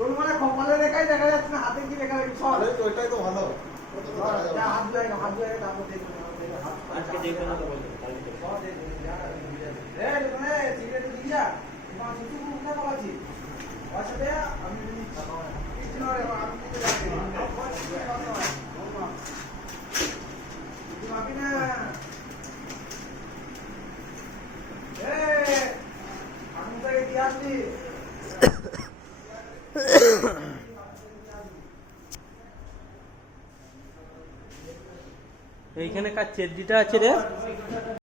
তোর মানে কপালে রেখাই দেখা যাচ্ছে না হাতে কি রেখা সব ওইটাই তো ভালো। যা হাত ধুয়ে হাত ধুয়ে তারপর দেখব আজকে দেখবে না তো বলবে কালকে দেখবে। সব দেখব যা এই মানে সিগারেট দিয়ে যা তোমার কিছু মুখে বলাছি পয়সা দে আমি দিচ্ছি কিছু না রে আমি দিতে যাচ্ছি তুমি আপনি না এই আমি তাকে দিয়ে আসলি এইখানে কার চেদ্রিটা আছে রে?